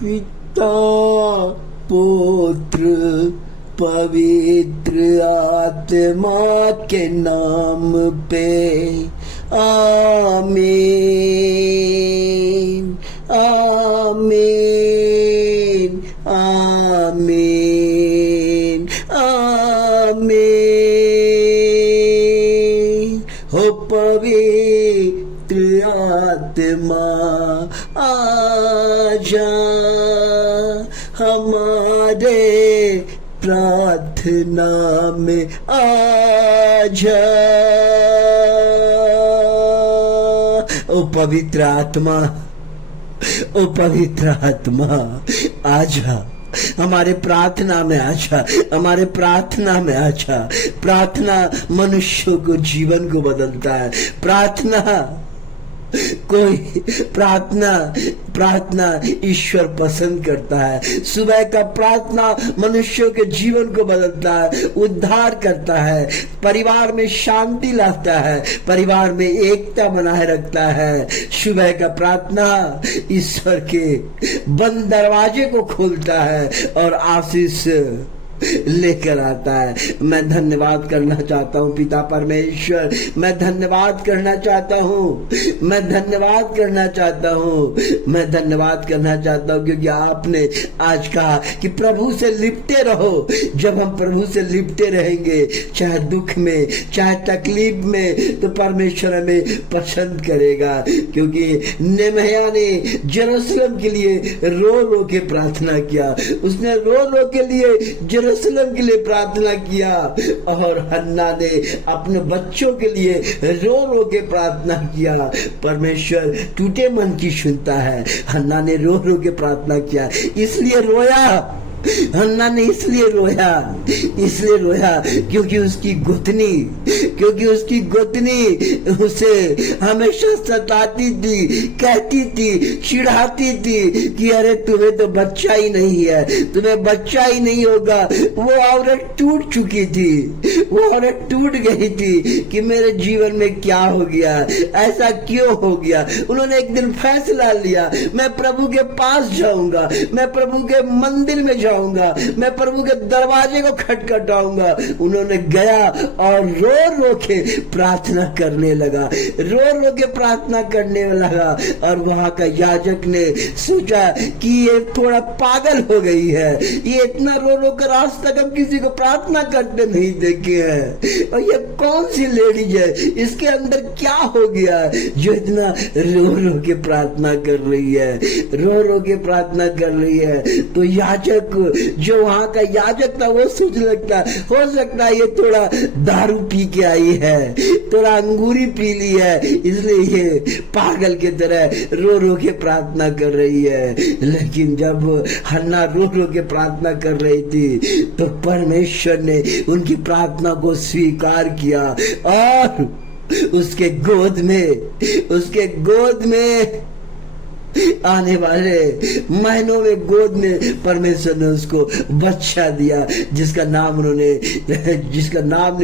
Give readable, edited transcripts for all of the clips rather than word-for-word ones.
पिता पुत्र पवित्र आत्मा के नाम पे आमीन आमीन आमीन आमीन। हो पवित्र आत्मा आजा हमारे प्रार्थना में आजा। ओ पवित्र आत्मा, ओ पवित्र आत्मा आजा हमारे प्रार्थना में आजा, हमारे प्रार्थना में आजा। प्रार्थना मनुष्यों को जीवन को बदलता है। प्रार्थना कोई प्रार्थना ईश्वर पसंद करता है। सुबह का प्रार्थना मनुष्यों के जीवन को बदलता है, उद्धार करता है, परिवार में शांति लाता है, परिवार में एकता बनाए रखता है। सुबह का प्रार्थना ईश्वर के बंद दरवाजे को खोलता है और आशीष लेकर आता है। मैं धन्यवाद करना चाहता हूँ पिता परमेश्वर, मैं धन्यवाद करना चाहता हूँ, मैं धन्यवाद करना चाहता हूँ, मैं धन्यवाद करना चाहता हूँ क्योंकि आपने आज कहा कि प्रभु से लिपटे रहो। जब हम प्रभु से लिपटे रहेंगे, चाहे दुख में चाहे तकलीफ में, तो परमेश्वर हमें पसंद करेगा। क्योंकि नेहम्याह ने यरूशलेम के लिए रो रो के प्रार्थना किया, उसने रो रो के लिए यरूशलेम के लिए प्रार्थना किया। और हन्ना ने अपने बच्चों के लिए रो रो के प्रार्थना किया। परमेश्वर टूटे मन की सुनता है। हन्ना ने रो रो के प्रार्थना किया, इसलिए रोया। हन्ना ने इसलिए रोया क्योंकि उसकी गोतनी उसे हमेशा सताती थी, कहती थी, चिढ़ाती थी कि अरे तुम्हें तो बच्चा ही नहीं है, तुम्हें बच्चा ही नहीं होगा। वो औरत टूट चुकी थी, वो औरत टूट गई थी कि मेरे जीवन में क्या हो गया, ऐसा क्यों हो गया। उन्होंने एक दिन फैसला लिया, मैं प्रभु के पास जाऊंगा, मैं प्रभु के मंदिर में जाऊंगा, मैं प्रभु के दरवाजे को खटखटाऊंगा। उन्होंने गया और रो रो के प्रार्थना करने लगा, और वहां का याजक ने सोचा कि ये थोड़ा पागल हो गई है, ये इतना रो रो कर आज तक हम किसी को प्रार्थना करते नहीं देखे हैं, और ये कौन सी लेडीज है, इसके अंदर क्या हो गया जो इतना रो रो के प्रार्थना कर रही है। तो याजक, जो वहां का याजक था, वो सोच लगता हो सकता है ये थोड़ा दारू पी के आई है, थोड़ा अंगूरी पी ली है, इसलिए ये पागल की तरह रो रो के प्रार्थना कर रही है। लेकिन जब हन्ना रो रो के प्रार्थना कर रही थी तो परमेश्वर ने उनकी प्रार्थना को स्वीकार किया और उसके गोद में आने वाले महीनों में गोद में परमेश्वर ने उसको बच्चा दिया, जिसका नाम ने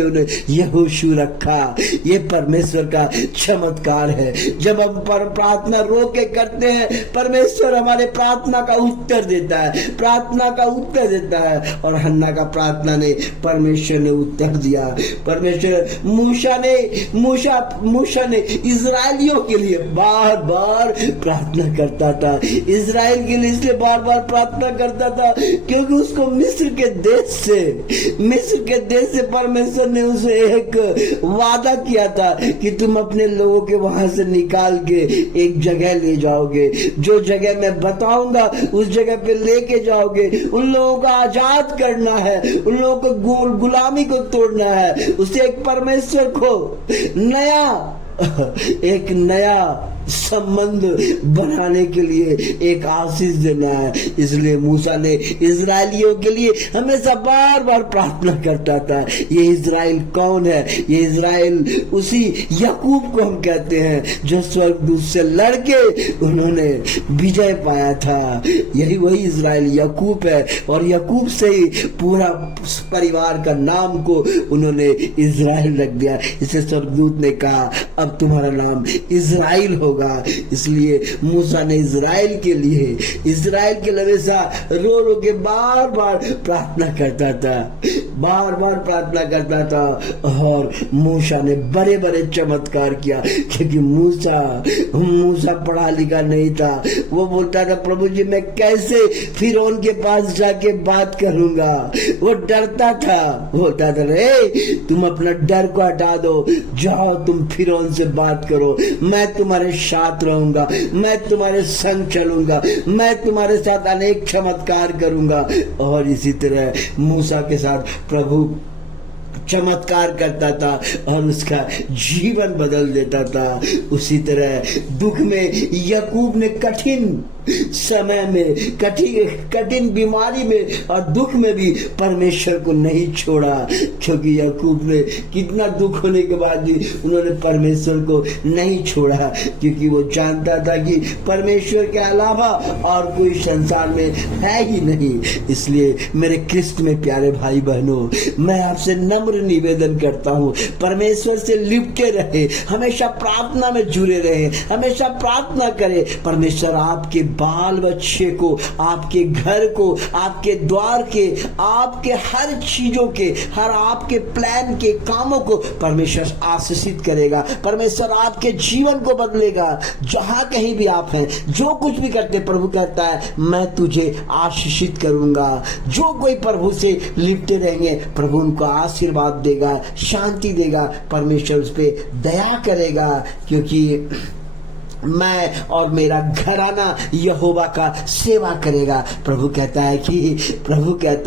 उन्हें यहोशू रखा। ये परमेश्वर का चमत्कार है। जब हम प्रार्थना रो के करते हैं, परमेश्वर हमारे प्रार्थना का उत्तर देता है, और हन्ना का प्रार्थना ने परमेश्वर ने उत्तर दिया। परमेश्वर मूसा ने इजरायलियों के लिए बार बार प्रार्थना करता था, इजराइल के लिए इसलिए बार बार प्रार्थना करता था क्योंकि उसको मिस्र के देश से परमेश्वर ने उसे एक वादा किया था कि तुम अपने लोगों के वहां से निकाल के एक जगह ले जाओगे, जो जगह मैं बताऊंगा उस जगह पे लेके जाओगे। उन लोगों को आजाद करना है, उन लोगों को गुलामी को तोड़ना है, उसे एक परमेश्वर को एक नया संबंध बनाने के लिए एक आशीष देना है। इसलिए मूसा ने इजरायलियों के लिए हमेशा बार बार प्रार्थना करता था। ये इजराइल कौन है? ये इजराइल उसी याकूब को हम कहते हैं जो स्वर्गदूत से लड़के उन्होंने विजय पाया था। यही वही इजराइल याकूब है, और याकूब से ही पूरा परिवार का नाम को उन्होंने इजराइल रख दिया। इसे स्वर्गदूत ने कहा अब तुम्हारा नाम इजराइल होगा। होगा। इसलिए मूसा ने इजराइल के लिए हमेशा रो रो के बार बार प्रार्थना करता था, बार बार प्रार्थना करता था। और मूसा ने बड़े बड़े चमत्कार किया, क्योंकि मूसा पढ़ा लिखा नहीं था। वो बोलता था, प्रभु जी मैं कैसे फिरौन के पास जाके बात करूंगा। वो डरता था, बोलता था रे तुम अपना डर को हटा दो, जाओ तुम फिरौन से बात करो, मैं तुम्हारे साथ रहूंगा, मैं तुम्हारे संग चलूंगा, मैं तुम्हारे साथ अनेक चमत्कार करूंगा। और इसी तरह मूसा के साथ प्रभु चमत्कार करता था और उसका जीवन बदल देता था। उसी तरह दुख में याकूब ने कठिन समय में, कठिन बीमारी में और दुख में भी परमेश्वर को नहीं छोड़ा, क्योंकि याकूब ने कितना दुख होने के बाद भी उन्होंने परमेश्वर को नहीं छोड़ा, क्योंकि वो जानता था कि परमेश्वर के अलावा और कोई संसार में है ही नहीं। इसलिए मेरे क्रिस्त में प्यारे भाई बहनों, मैं आपसे नम्र निवेदन करता हूँ, परमेश्वर से लिपटे रहे, हमेशा प्रार्थना में जुड़े रहे, हमेशा प्रार्थना करें। परमेश्वर आपके बाल बच्चे को, आपके घर को, आपके द्वार के, आपके हर चीजों के, हर आपके प्लान के कामों को परमेश्वर आशीषित करेगा। परमेश्वर आपके जीवन को बदलेगा। जहां कहीं भी आप हैं, जो कुछ भी करते, प्रभु कहता है मैं तुझे आशीषित करूंगा। जो कोई प्रभु से लिपटे रहेंगे, प्रभु उनको आशीर्वाद देगा, शांति देगा, परमेश्वर उस पर दया करेगा, क्योंकि मैं और मेरा घराना यहोवा का सेवा करेगा। प्रभु कहता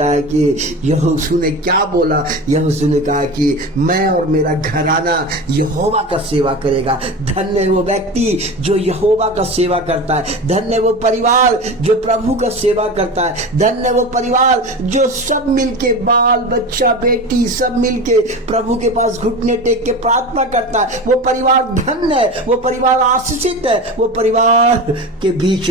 है कि यहोशू ने क्या बोला? यहोशू ने कहा कि मैं और मेरा घराना यहोवा का सेवा करेगा। धन्य है वो व्यक्ति जो यहोवा का सेवा करता है, धन्य है वो परिवार जो प्रभु का सेवा करता है, धन्य है वो परिवार जो सब मिलके, बाल बच्चा बेटी सब मिलके प्रभु के पास घुटने टेक के प्रार्थना करता है। वो परिवार धन्य है, वो परिवार आशीषित है, वो परिवार के बीच